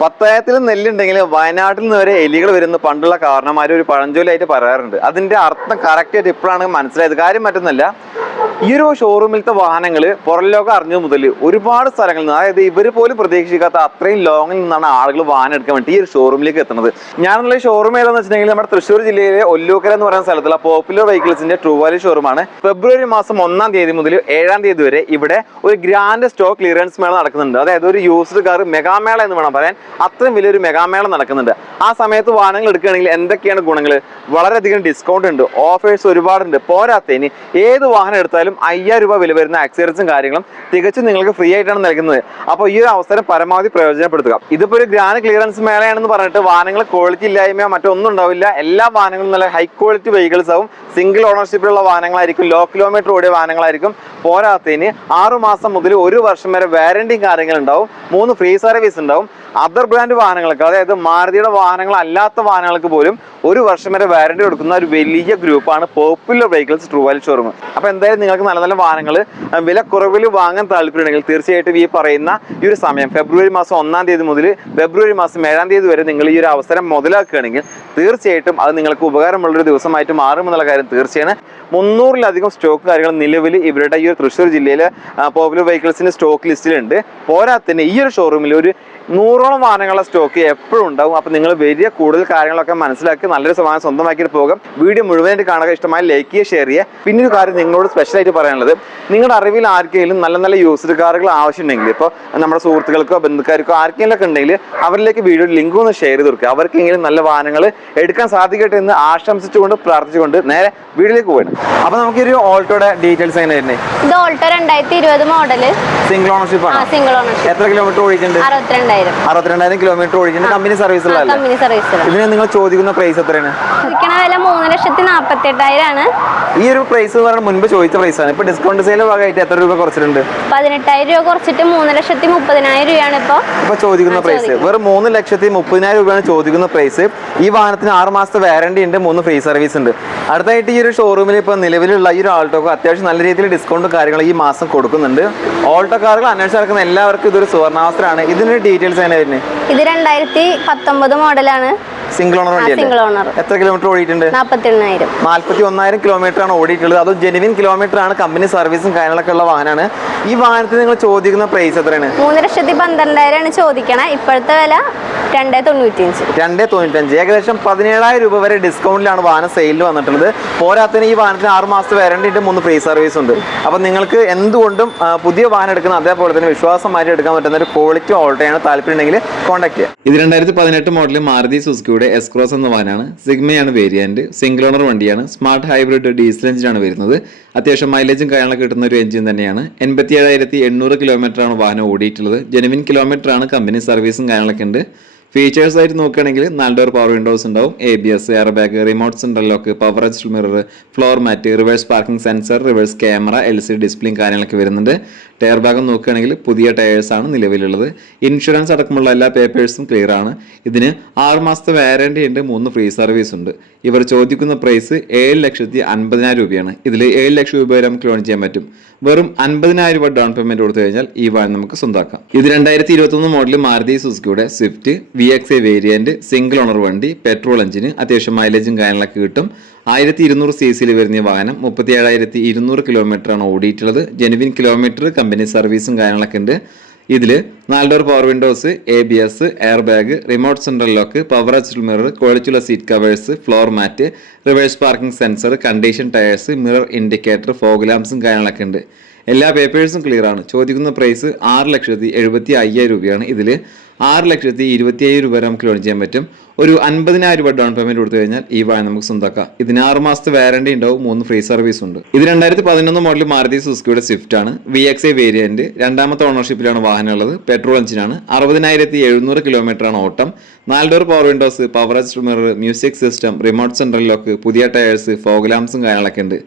പത്തായത്തിൽ നെല്ലുണ്ടെങ്കിൽ വയനാട്ടിൽ നിന്ന് വരെ എലികൾ വരുന്ന പണ്ടുള്ള കാരണന്മാർ ഒരു പഴഞ്ചൊല്ലായിട്ട് പറയാറുണ്ട്. അതിന്റെ അർത്ഥം കറക്റ്റ് ആയിട്ട് ഇപ്പോഴാണ് മനസ്സിലായത്. കാര്യം മറ്റൊന്നല്ല, ഈ ഒരു ഷോറൂമിലത്തെ വാഹനങ്ങൾ പുറം ലോകം അറിഞ്ഞത് മുതൽ ഒരുപാട് സ്ഥലങ്ങളിൽ നിന്ന്, അതായത് ഇവർ പോലും പ്രതീക്ഷിക്കാത്ത അത്രയും ലോങ്ങിൽ നിന്നാണ് ആളുകൾ വാഹനം എടുക്കാൻ വേണ്ടി ഈ ഒരു ഷോറൂമിലേക്ക് എത്തുന്നത്. ഞാനുള്ള ഷോറൂം ഏതാണെന്ന് വെച്ചിട്ടുണ്ടെങ്കിൽ നമ്മുടെ തൃശ്ശൂർ ജില്ലയിലെ ഒല്ലൂക്കര എന്ന് പറയുന്ന സ്ഥലത്തുള്ള പോപ്പുലർ വെഹിക്കിൾസിന്റെ ട്രൂ വാല്യൂ ഷോറൂമാണ്. ഫെബ്രുവരി മാസം 1-ാം തീയതി മുതൽ 7-ാം തീയതി വരെ ഇവിടെ ഒരു ഗ്രാൻഡ് സ്റ്റോക്ക് ക്ലിയറൻസ് മേള നടക്കുന്നുണ്ട്. അതായത് ഒരു യൂസ്ഡ് കാർ മെഗാമേള എന്ന് വേണം പറയാൻ. അത്രയും വലിയൊരു മെഗാമേള നടക്കുന്നുണ്ട്. ആ സമയത്ത് വാഹനങ്ങൾ എടുക്കുകയാണെങ്കിൽ എന്തൊക്കെയാണ് ഗുണങ്ങൾ? വളരെയധികം ഡിസ്കൗണ്ട് ഉണ്ട്, ഓഫേഴ്സ് ഒരുപാടുണ്ട്. പോരാത്തതിന് ഏത് വാഹനം എടുത്താലും 5000 രൂപ വില വരുന്ന ആക്സസറീസും കാര്യങ്ങളും തികച്ചും നിങ്ങൾക്ക് ഫ്രീ ആയിട്ടാണ് നൽകുന്നത്. അപ്പോൾ ഈ ഒരു അവസരം പരമാവധി പ്രയോജനപ്പെടുത്തുക. ഇതിപ്പോൾ ഒരു ഗ്രാൻഡ് ക്ലിയറൻസ് മേളയാണെന്ന് പറഞ്ഞിട്ട് വാഹനങ്ങൾ ക്വാളിറ്റി ഇല്ലായ്മയോ മറ്റൊന്നും ഉണ്ടാവില്ല. എല്ലാ വാഹനങ്ങളും നല്ല ഹൈ ക്വാളിറ്റി വെഹിക്കിൾസ് ആവും. സിംഗിൾ ഓണർഷിപ്പിലുള്ള വാഹനങ്ങളായിരിക്കും, ലോ കിലോമീറ്റർ ഓടിയ വാഹനങ്ങളായിരിക്കും. പോരാത്തതിന് 6 മാസം മുതൽ 1 വർഷം വരെ വാറന്റിയും കാര്യങ്ങളുണ്ടാവും. 3 ഫ്രീ സർവീസ് ഉണ്ടാവും. അതർ ബ്രാൻഡ് വാഹനങ്ങൾക്ക്, അതായത് മാരുതിയുടെ വാഹനങ്ങൾ അല്ലാത്ത വാഹനങ്ങൾക്ക് പോലും 1 വർഷം വരെ വാറന്റി കൊടുക്കുന്ന ഒരു വലിയ ഗ്രൂപ്പാണ് popular vehicles true value showroom. അപ്പോൾ എന്തായാലും നിങ്ങൾക്ക് നല്ല നല്ല വാഹനങ്ങൾ വില കുറവിൽ വാങ്ങാൻ താല്പര്യമുണ്ടെങ്കിൽ തീർച്ചയായിട്ടും ഈ പറയുന്ന ഈ ഒരു സമയം ഫെബ്രുവരി മാസം 1-ാം തീയതി മുതൽ ഫെബ്രുവരി മാസം 7-ാം തീയതി വരെ നിങ്ങൾ ഈ ഒരു അവസരം മുതലാക്കുകയാണെങ്കിൽ തീർച്ചയായിട്ടും അത് നിങ്ങൾക്ക് ഉപകാരമുള്ളൊരു ദിവസമായിട്ട് മാറുമെന്നുള്ള കാര്യം തീർച്ചയാണ്. 300-ലധികം സ്റ്റോക്ക് കാര്യങ്ങൾ നിലവിൽ ഇവരുടെ ഈ ഒരു തൃശ്ശൂർ ജില്ലയിലെ പോപ്പുലർ വെഹിക്കിൾസിന്റെ സ്റ്റോക്ക് ലിസ്റ്റിലുണ്ട്. പോരാത്തന്നെ ഈ ഒരു ഷോറൂമിൽ ഒരു 100ഓളം വാഹനങ്ങളുടെ സ്റ്റോക്ക് എപ്പോഴും ഉണ്ടാവും. അപ്പോൾ നിങ്ങൾ വലിയ കൂടുതൽ കാര്യങ്ങളൊക്കെ മനസ്സിലാക്കി നല്ലൊരു സമാധാനം സ്വന്തമാക്കിയിട്ട് പോകാം. വീഡിയോ മുഴുവനായിട്ട് കാണുക, ഇഷ്ടമായി ലൈക്ക് ചെയ്യുക, ഷെയർ ചെയ്യുക. പിന്നെ ഒരു കാര്യം നിങ്ങളോട് സ്പെഷ്യലായിട്ട് പറയാനുള്ളത്, നിങ്ങളുടെ അറിവിൽ ആർക്കെങ്കിലും നല്ല നല്ല യൂസ്ഡ് കാറുകൾ ആവശ്യമുണ്ടെങ്കിൽ, ഇപ്പോൾ നമ്മുടെ സുഹൃത്തുക്കൾക്കോ ബന്ധുക്കാർക്കോ ആർക്കെങ്കിലും ഒക്കെ ഉണ്ടെങ്കിൽ അവരിലേക്ക് വീഡിയോ ലിങ്ക് ഒന്ന് ഷെയർ ചെയ്ത് കൊടുക്കുക. അവർക്കെങ്കിലും നല്ല വാഹനങ്ങൾ എടുക്കാൻ സാധിക്കട്ടെ എന്ന് ആശംസിച്ചുകൊണ്ട് പ്രാർത്ഥിച്ചുകൊണ്ട് നേരെ വീഡിയോയിലേക്ക് പോകണം. അപ്പോൾ നമുക്കൊരു ഓൾട്ടോയുടെ ഡീറ്റെയിൽസ് എങ്ങനെ വരുന്നത്? ഇത് ഓൾട്ടോ 2020 മോഡൽ, സിംഗിൾ ഓണർഷിപ്പ് ആണ്. Single ownership. എത്ര കിലോമീറ്റർ ഓടിയിട്ടുണ്ട്? 62,000 കിലോമീറ്റർ ഓടിയിട്ടുണ്ട്. കമ്പനി സർവീസിലല്ലേ? Company service. ഇതിന് നിങ്ങൾ ചോദിക്കുന്ന പ്രൈസ് എത്രയാണ്? ചോദിക്കണ വില 3,48,000 ആണ്. ഈ ഒരു പ്രൈസ് എന്ന് പറഞ്ഞാൽ മുൻപ് ചോദിച്ച പ്രൈസാണ്. ഇപ്പൊ ഡിസ്കൗണ്ട് സെയിൽ ഭാഗമായിട്ട് എത്ര രൂപ കുറച്ചിട്ടുണ്ട്? 18,000 രൂപ കുറച്ചിട്ട് 3,30,000 രൂപയാണ് ഇപ്പൊ ചോദിക്കുന്ന പ്രൈസ്. വെറും 3,30,000 രൂപയാണ് ചോദിക്കുന്ന പ്രൈസ്. ഈ വാഹനത്തിന് 6 മാസത്തെ വാറന്റി ഉണ്ട്, 3 ഫ്രീ സർവീസ് ഉണ്ട്. അടുത്തായിട്ട് ഈ ഒരു ഷോറൂമിൽ ഇപ്പൊ നിലവിലുള്ള ഈ ഒരു ആൾട്ടോക്ക് അത്യാവശ്യം നല്ല രീതിയിൽ ഡിസ്കൗണ്ടും കാര്യങ്ങളും ഈ മാസം കൊടുക്കുന്നുണ്ട്. ഓൾട്ടോ കാറുകൾ അന്വേഷിച്ച് നടക്കുന്ന എല്ലാവർക്കും ഇതൊരു സുവർണാവസരമാണ്. ഇതിന്റെ ഡീറ്റെയിൽസ് എങ്ങനെ വരുന്നത്? ഇത് 2019 മോഡലാണ്. സിംഗിൾ ഓണർ വണ്ടിയല്ലേ? എത്ര കിലോമീറ്റർ ഓടിയിട്ടുണ്ട്? 41,000 കിലോമീറ്റർ ആണ് ഓടിയിട്ടുള്ളത്. അതും ജെനുവിൻ കിലോമീറ്റർ ആണ്. കമ്പനി സർവീസും കാര്യങ്ങളൊക്കെ ഉള്ള വാഹനമാണ്. ഈ വാഹനത്തിന് നിങ്ങൾ ചോദിക്കുന്ന പ്രൈസ് എത്രയാണ്? 3,12,000 ആണ് ചോദിക്കണേ. ഇപ്പോഴത്തെ വില 2,95. ഏകദേശം 17,000 രൂപ വരെ ഡിസ്കൗണ്ടിലാണ് വാഹനം സെയിലിൽ വന്നിട്ടുള്ളത്. പോരാത്തതിന് ഈ വാഹനത്തിന് 6 മാസത്തെ വാറന്റി ഉണ്ട്, 3 ഫ്രീ സർവീസ് ഉണ്ട്. അപ്പൊ നിങ്ങൾക്ക് എന്തുകൊണ്ടും പുതിയ വാഹനം എടുക്കുന്ന അതേപോലെ തന്നെ വിശ്വാസം മാറ്റി എടുക്കാൻ പറ്റുന്ന ഒരു ക്വാളിറ്റി ഓൾട്ടോയാണ് താല്പര്യം ഉണ്ടെങ്കിൽ കോൺടാക്ട് ചെയ്യാം. ഇത് 2018 മോഡൽ മാരുതി സുസുക്കിയുടെ എസ് ക്രോസ് എന്ന വാഹനമാണ്. സിഗ്മയാണ് വേരിയന്റ്. സിംഗിൾ ഓണർ വണ്ടിയാണ്. സ്മാർട്ട് ഹൈബ്രിഡ് ഡീസൽ എഞ്ചിനാണ് വരുന്നത്. അത്യാവശ്യം മൈലേജും കാര്യങ്ങളൊക്കെ കിട്ടുന്ന ഒരു എഞ്ചിൻ തന്നെയാണ്. 87,800 കിലോമീറ്റർ ആണ് വാഹനം ഓടിയിട്ടുള്ളത്. ജെനുവിൻ കിലോമീറ്റർ ആണ്. കമ്പനി സർവീസും കാര്യങ്ങളൊക്കെ ഉണ്ട്. ഫീച്ചേഴ്സ് ആയിട്ട് നോക്കുകയാണെങ്കിൽ 4 ഡോർ പവർ വിൻഡോസ് ഉണ്ടാവും, ABS, air bag, remote central lock, power adjust mirror, floor mat, reverse parking sensor, reverse camera, LCD ഡിസ്പ്ലേയും കാര്യങ്ങളൊക്കെ വരുന്നുണ്ട്. ടയർ ഭാഗം നോക്കുകയാണെങ്കിൽ പുതിയ ടയേഴ്സാണ് നിലവിലുള്ളത്. ഇൻഷുറൻസ് അടക്കമുള്ള എല്ലാ പേപ്പേഴ്സും ക്ലിയർ ആണ്. ഇതിന് 6 മാസത്തെ വാറന്റി ഉണ്ട്, 3 ഫ്രീ സർവീസ് ഉണ്ട്. ഇവർ ചോദിക്കുന്ന പ്രൈസ് 7,50,000 രൂപയാണ്. ഇതിൽ 7 ലക്ഷം രൂപ വരെ നമുക്ക് ലോൺ ചെയ്യാൻ പറ്റും. വെറും 50,000 രൂപ ഡൗൺ പേയ്മെന്റ് കൊടുത്തു കഴിഞ്ഞാൽ ഈ വാഹനം നമുക്ക് സ്വന്തമാക്കാം. ഇത് 2021 മോഡൽ മാരുതി സുസുക്കിയുടെ Swift VXI variant, single owner വണ്ടി, പെട്രോൾ എഞ്ചിന്, അത്യാവശ്യം മൈലേജും കാര്യങ്ങളൊക്കെ കിട്ടും. 1200 cc വരുന്ന വാഹനം 37,200 കിലോമീറ്റർ ആണ് ഓടിയിട്ടുള്ളത്. ജെനുവിൻ കിലോമീറ്റർ, കമ്പനി സർവീസും കാര്യങ്ങളൊക്കെ ഉണ്ട്. ഇതിൽ 4 door power windows, ABS, air bag, remote central lock, power adjust mirror, ക്വാളിറ്റിയുള്ള seat covers, floor mat, reverse parking sensor, condition tyres, mirror indicator, fog ലാംപ്സും കാര്യങ്ങളൊക്കെ ഉണ്ട്. എല്ലാ പേപ്പേഴ്സും ക്ലിയർ ആണ്. ചോദിക്കുന്ന പ്രൈസ് 6,75,000 രൂപയാണ്. ഇതിൽ 6,25,000 രൂപ വരെ നമുക്ക് ലോൺ ചെയ്യാൻ പറ്റും. ഒരു 50,000 രൂപ ഡൗൺ പേയ്മെന്റ് കൊടുത്തു കഴിഞ്ഞാൽ ഈ വാഹനം നമുക്ക് സ്വന്തമാക്കാം. ഇതിന് 6 മാസത്തെ വാറന്റി ഉണ്ടാവും, 3 ഫ്രീ സർവീസ് ഉണ്ട്. ഇത് 2011 മോഡൽ മാരുതി സുസുക്കിയുടെ സ്വിഫ്റ്റ് ആണ്. VXI വേരിയന്റ്, 2ാമത്തെ ഓണർഷിപ്പിലാണ് വാഹനം ഉള്ളത്. പെട്രോൾ എഞ്ചിനാണ്. 60,700 കിലോമീറ്റർ ആണ് ഓട്ടം. 4 door power Windows, power adjust mirror, music system, remote central lock, പുതിയ ടയേഴ്സ്, ഫോഗ് ലാംപ്സും കാര്യങ്ങളൊക്കെ ഉണ്ട്.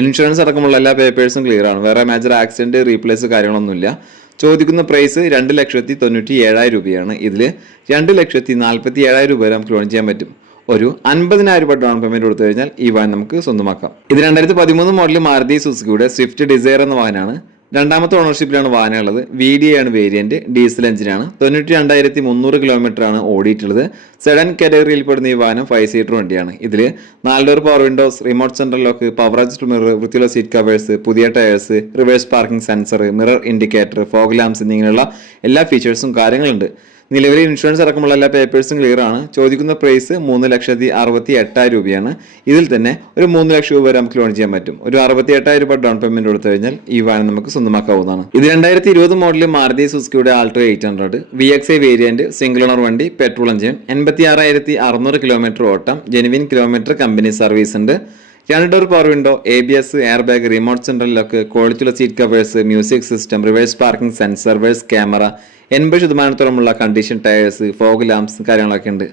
ഇൻഷുറൻസ് അടക്കമുള്ള എല്ലാ പേപ്പേഴ്സും ക്ലിയർ ആണ്. വേറെ മേജർ ആക്സിഡന്റ്, റീപ്ലേസ് കാര്യങ്ങളൊന്നുമില്ല. ചോദിക്കുന്ന പ്രൈസ് 2,97,000 രൂപയാണ്. ഇതിൽ 2,47,000 രൂപ വരെ നമുക്ക് ലോൺ ചെയ്യാൻ പറ്റും. ഒരു 50,000 രൂപ ഡൗൺ പേയ്മെന്റ് കൊടുത്തു കഴിഞ്ഞാൽ ഈ വാഹനം നമുക്ക് സ്വന്തമാക്കാം. ഇത് 2013 മോഡൽ മാരുതി സുസുക്കിയുടെ സ്വിഫ്റ്റ് ഡിസയർ എന്ന വാഹനമാണ്. രണ്ടാമത്തെ ഓണർഷിപ്പിലാണ് വാഹനം ഉള്ളത്. VD ആണ് വേരിയന്റ്, ഡീസൽ എഞ്ചിനാണ്. 92,300 കിലോമീറ്റർ ആണ് ഓടിയിട്ടുള്ളത്. സെഡൻ കാറ്റഗറിയിൽ പെടുന്ന ഈ വാഹനം 5 സീറ്റർ വണ്ടിയാണ്. ഇതിൽ 4 door power windows, remote central lock, power adjust mirror, വൃത്തിയുള്ള സീറ്റ് കവേഴ്സ്, പുതിയ tyres, reverse parking sensor, mirror indicator, fog lamps എന്നിങ്ങനെയുള്ള എല്ലാ ഫീച്ചേഴ്സും കാര്യങ്ങളുണ്ട്. നിലവിൽ ഇൻഷുറൻസ് അടക്കമുള്ള എല്ലാ പേപ്പേഴ്സും ക്ലിയർ ആണ്. ചോദിക്കുന്ന പ്രൈസ് 3,68,000 രൂപയാണ്. ഇതിൽ തന്നെ ഒരു 3 ലക്ഷം രൂപ വരെ നമുക്ക് ലോൺ ചെയ്യാൻ പറ്റും. ഒരു 68,000 രൂപ ഡൗൺ പേയ്മെന്റ് കൊടുത്തു കഴിഞ്ഞാൽ ഈ വാഹനം നമുക്ക് സ്വന്തമാക്കാവുന്നതാണ്. ഇത് 2020 മോഡൽ മാരുതി സുസുക്കിയുടെ Alto 800 VXI variant, single owner വണ്ടി, പെട്രോൾ എഞ്ചിൻ, 86,600 കിലോമീറ്റർ ഓട്ടം, ജെനുവിൻ കിലോമീറ്റർ കമ്പനി സർവീസ് ഉണ്ട്. 2 door power window, ABS, air bag, remote central lock, ക്വാളിറ്റിയുള്ള seat covers, music system, reverse parking sensor, reverse camera, 80% condition tyres, fog lamps കാര്യങ്ങളൊക്കെ ഉണ്ട്.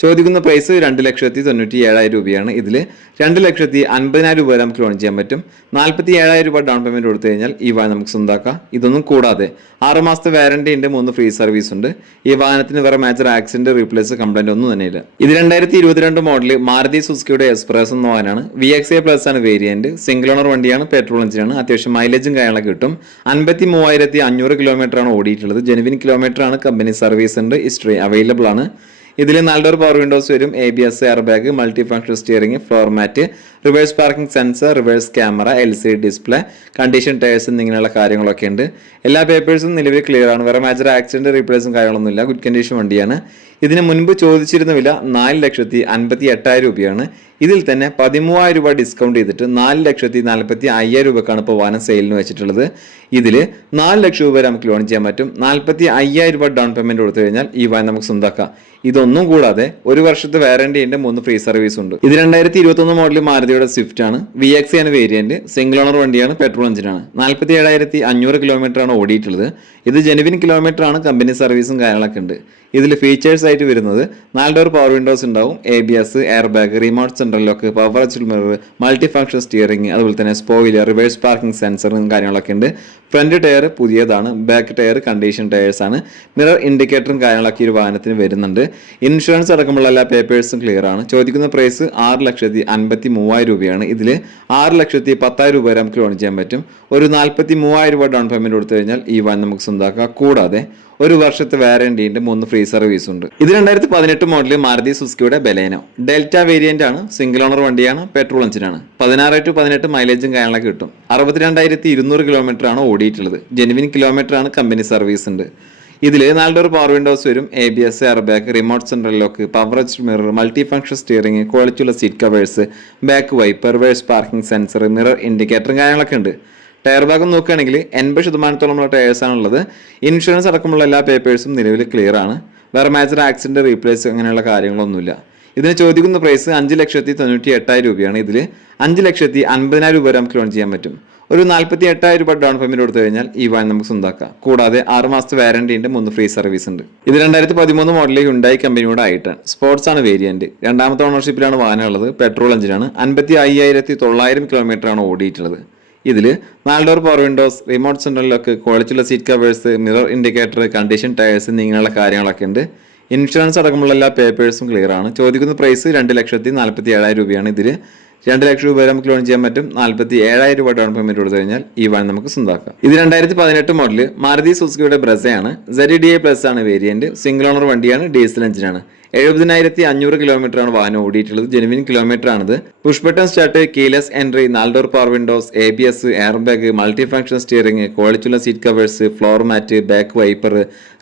ചോദിക്കുന്ന price 2,97,000 രൂപയാണ്. ഇതിൽ 2,50,000 രൂപ വരെ നമുക്ക് ലോൺ ചെയ്യാൻ പറ്റും. 47,000 രൂപ ഡൗൺ പേയ്മെന്റ് കൊടുത്തു കഴിഞ്ഞാൽ ഈ വാഹനം നമുക്ക് സ്വന്തമാക്കാം. ഇതൊന്നും കൂടാതെ 6 മാസത്തെ വാറന്റി ഉണ്ട്, 3 ഫ്രീ സർവീസ് ഉണ്ട്. ഈ വാഹനത്തിന് വേറെ മേജർ ആക്സിഡന്റ്, റീപ്ലേസ്, കംപ്ലൈന്റ് ഒന്നും തന്നെയില്ല. ഇത് 2022 മോഡൽ മാരുതി സുസുക്കിയുടെ എക്സ്പ്രസ് എന്ന വാഹനമാണ്. VXI പ്ലസ് ആണ് വേരിയന്റ്, സിംഗിൾ ഓണർ വണ്ടിയാണ്, പെട്രോൾ എഞ്ചിനാണ്. അത്യാവശ്യം മൈലേജും കാര്യങ്ങളൊക്കെ കിട്ടും. 53,500 കിലോമീറ്റർ ആണ് ഓടിയിട്ടുള്ളത്. ജെനുവിൻ കിലോമീറ്റർ ആണ്, കമ്പനി സർവീസ് ഉണ്ട്, ഹിസ്റ്ററി അവൈലബിൾ ആണ്. ഇതിൽ 4 ഡോർ പവർ വിൻഡോസ് വരും, ABS, air bag, multi function steering, floor mat, reverse parking sensor, reverse camera, LCD display, condition tyres എന്നിങ്ങനെയുള്ള കാര്യങ്ങളൊക്കെ ഉണ്ട്. എല്ലാ പേപ്പേഴ്സും നിലവിൽ ക്ലിയർ ആണ്. വേറെ മേജർ ആക്സിഡന്റ്, റീപ്ലേസും കാര്യങ്ങളൊന്നുമില്ല. ഗുഡ് കണ്ടീഷൻ വണ്ടിയാണ്. ഇതിന് മുൻപ് ചോദിച്ചിരുന്ന വില 4,58,000 രൂപയാണ്. ഇതിൽ തന്നെ 13,000 രൂപ ഡിസ്കൗണ്ട് ചെയ്തിട്ട് 4,45,000 രൂപക്കാണ് ഇപ്പോൾ വാഹനം സെയിലിന് വെച്ചിട്ടുള്ളത്. ഇതിൽ 4 ലക്ഷം രൂപ വരെ നമുക്ക് ലോൺ ചെയ്യാൻ പറ്റും. 45,000 രൂപ ഡൗൺ പേയ്മെന്റ് കൊടുത്തു കഴിഞ്ഞാൽ ഈ വാഹനം നമുക്ക് സ്വന്തമാക്കാം. ഇതൊന്നും കൂടാതെ 1 വർഷത്തെ വാറന്റി ഉണ്ട്, 3 ഫ്രീ സർവീസ് ഉണ്ട്. ഇത് 2021 മോഡൽ മാരുതിയുടെ സ്വിഫ്റ്റ് ആണ്. VXI ആണ് വേരിയന്റ്, സിംഗിൾ ഓണർ വണ്ടിയാണ്, പെട്രോൾ എഞ്ചിനാണ്. 47,500 കിലോമീറ്റർ ആണ് ഓടിയിട്ടുള്ളത്. ഇത് ജെനുവിൻ കിലോമീറ്റർ ആണ്, കമ്പനി സർവീസും കാര്യങ്ങളൊക്കെ ഉണ്ട്. ഇതിൽ ഫീച്ചേഴ്സ് ആയിട്ട് വരുന്നത് 4 ഡോർ പവർ വിൻഡോസ് ഉണ്ടാവും, ABS, air bag, remote central lock, power adjust mirror, multi function steering, അതുപോലെ തന്നെ സ്പോയിലർ, റിവേഴ്സ് പാർക്കിംഗ് സെൻസറും കാര്യങ്ങളൊക്കെ ഉണ്ട്. ഫ്രണ്ട് ടയർ പുതിയതാണ്, ബാക്ക് ടയർ കണ്ടീഷൻ ടയേഴ്സ് ആണ്. മിറർ ഇൻഡിക്കേറ്ററും കാര്യങ്ങളൊക്കെ ഈ വാഹനത്തിന് വരുന്നുണ്ട്. ഇൻഷുറൻസ് അടക്കമുള്ള എല്ലാ പേപ്പേഴ്സും ക്ലിയർ ആണ്. ചോദിക്കുന്ന പ്രൈസ് 6,53,000 രൂപയാണ്. ഇതിൽ 6,10,000 രൂപ വരെ നമുക്ക് ലോൺ ചെയ്യാൻ പറ്റും. ഒരു 43,000 രൂപ ഡൗൺ പേയ്മെന്റ് കൊടുത്തു കഴിഞ്ഞാൽ ഈ വാഹനം നമുക്ക് സ്വന്തമാക്കാം. കൂടാതെ 1 വർഷത്തെ വാറന്റി ഉണ്ട്, 3 ഫ്രീ സർവീസ് ഉണ്ട്. ഇത് 2018 മോഡൽ മാരുതി സുസുക്കിയുടെ ബലേനോ ഡെൽറ്റ വേരിയന്റ് ആണ്, സിംഗിൾ ഓണർ വണ്ടിയാണ്, പെട്രോൾ എഞ്ചിനാണ്. 16 to 18 മൈലേജും കാര്യങ്ങളൊക്കെ കിട്ടും. 62,200 കിലോമീറ്റർ ആണ് ഓടിയിട്ടുള്ളത്. ജെനുവിൻ കിലോമീറ്റർ ആണ്, കമ്പനി സർവീസ് ഉണ്ട്. ഇതിൽ 4 ഡോർ പവർ വിൻഡോസ് വരും, ABS, air bag, remote central lock, power adjust mirror, multi function steering, ക്വാളിറ്റിയുള്ള seat covers, back wiper, reverse parking sensor, mirror ഇൻഡിക്കേറ്ററും കാര്യങ്ങളൊക്കെ ഉണ്ട്. ടയർ ഭാഗം നോക്കുകയാണെങ്കിൽ 80% ടയേഴ്സ് ആണുള്ളത്. ഇൻഷുറൻസ് അടക്കമുള്ള എല്ലാ പേപ്പേഴ്സും നിലവിൽ ക്ലിയർ ആണ്. വേറെ മേജർ ആക്സിഡന്റ്, റീപ്ലേസ് അങ്ങനെയുള്ള കാര്യങ്ങളൊന്നുമില്ല. ഇതിന് ചോദിക്കുന്ന പ്രൈസ് 5,98,000 രൂപയാണ്. ഇതിൽ 5,50,000 രൂപ വരെ നമുക്ക് ലോൺ ചെയ്യാൻ പറ്റും. ഒരു 48,000 രൂപ ഡൗൺ പേയ്മെന്റ് കൊടുത്തു കഴിഞ്ഞാൽ ഈ വാഹനം നമുക്ക് സ്വന്തമാക്കാം. കൂടാതെ 6 മാസത്തെ വാറന്റി ഉണ്ട്, 3 ഫ്രീ സർവീസ് ഉണ്ട്. ഇത് 2013 മോഡൽ ഹ്യുണ്ടായി കമ്പനിയുടെ i10 സ്പോർട്സ് ആണ് വേരിയന്റ്. രണ്ടാമത്തെ ഓണർഷിപ്പിലാണ് വാഹനം ഉള്ളത്. പെട്രോൾ എഞ്ചിനാണ്. 55,900 കിലോമീറ്റർ ആണ് ഓടിയിട്ടുള്ളത്. ഇതിൽ 4 door power windows, remote central lock, ക്വാളിറ്റിയുള്ള seat covers, mirror indicator, condition tyres എന്നിങ്ങനെയുള്ള കാര്യങ്ങളൊക്കെ ഉണ്ട്. ഇൻഷുറൻസ് അടക്കമുള്ള എല്ലാ പേപ്പേഴ്സും ക്ലിയർ ആണ്. ചോദിക്കുന്ന പ്രൈസ് 2,47,000 രൂപയാണ്. ഇതിൽ 2 ലക്ഷം രൂപ വരെ നമുക്ക് ലോൺ ചെയ്യാൻ പറ്റും. 47,000 രൂപ ഡൗൺ പേയ്മെന്റ് കൊടുത്തു കഴിഞ്ഞാൽ ഈ വാഹനം നമുക്ക് സ്വന്തമാക്കാം. ഇത് 2018 മോഡൽ മാരുതി സുസുക്കിയുടെ ബ്രസയാണ്. ZDI പ്ലസ് ആണ് വേരിയന്റ്, സിംഗിൾ ഓണർ വണ്ടിയാണ്, ഡീസൽ എഞ്ചിനാണ്. 70,500 കിലോമീറ്റർ ആണ് വാഹനം ഓടിയിട്ടുള്ളത്. ജെനുവിൻ കിലോമീറ്റർ ആണിത്. Push button start, keyless entry, 4 door power windows, ABS, air bag, multi function steering, ക്വാളിറ്റിയുള്ള seat covers, floor mat, back wiper,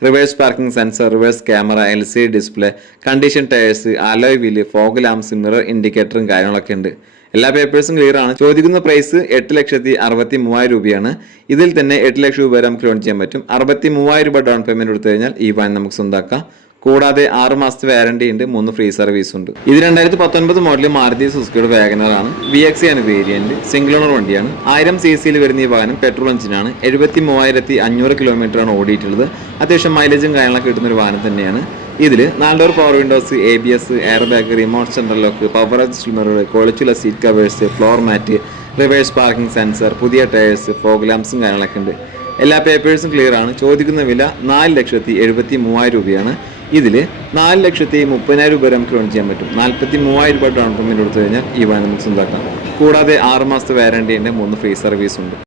reverse parking sensor, reverse camera, LCD display, condition tyres, alloy wheel, fog lamps, mirror ഇൻഡിക്കേറ്ററും കാര്യങ്ങളൊക്കെ ഉണ്ട്. എല്ലാ പേപ്പേഴ്സും clear ആണ്. ചോദിക്കുന്ന price 8,63,000 രൂപയാണ്. ഇതിൽ തന്നെ 8 ലക്ഷം രൂപ വരെ നമുക്ക് ലോൺ ചെയ്യാൻ പറ്റും. 63,000 രൂപ ഡൗൺ പേയ്മെന്റ് കൊടുത്തു കഴിഞ്ഞാൽ ഈ വാഹനം നമുക്ക് സ്വന്തമാക്കാം. കൂടാതെ 6 മാസത്തെ വാറന്റി ഉണ്ട്, 3 ഫ്രീ സർവീസ് ഉണ്ട്. ഇത് 2019 മോഡൽ മാരുതി സുസുക്കിയുടെ വാഗനർ ആണ്. VXI ആണ് വേരിയന്റ്, സിംഗിൾ ഓണർ വണ്ടിയാണ്. 1000 cc വരുന്ന ഈ വാഹനം പെട്രോൾ എഞ്ചിനാണ്. 73,500 കിലോമീറ്റർ ആണ് ഓടിയിട്ടുള്ളത്. അത്യാവശ്യം മൈലേജും കാര്യങ്ങളൊക്കെ കിട്ടുന്ന ഒരു വാഹനം തന്നെയാണ്. ഇതിൽ 4 door power windows, ABS, air bag, remote central lock, power adjust mirror, ക്വാളിറ്റിയുള്ള seat covers, floor mat, reverse parking sensor, പുതിയ ടയേഴ്സ്, ഫോഗ് ലാംപ്സും കാര്യങ്ങളൊക്കെ ഉണ്ട്. എല്ലാ പേപ്പേഴ്സും ക്ലിയർ ആണ്. ചോദിക്കുന്ന വില 4,73,000 രൂപയാണ്. ഇതിൽ 4,30,000 രൂപ വരെ നമുക്ക് ലോൺ ചെയ്യാൻ പറ്റും. 43,000 രൂപ ഡൗൺ പേയ്മെന്റ് കൊടുത്തു കഴിഞ്ഞാൽ ഈ വാഹനം നമുക്ക് സ്വന്തമാക്കാം. കൂടാതെ 6 മാസത്തെ വാറന്റി ഉണ്ട്, 3 ഫ്രീ സർവീസ് ഉണ്ട്.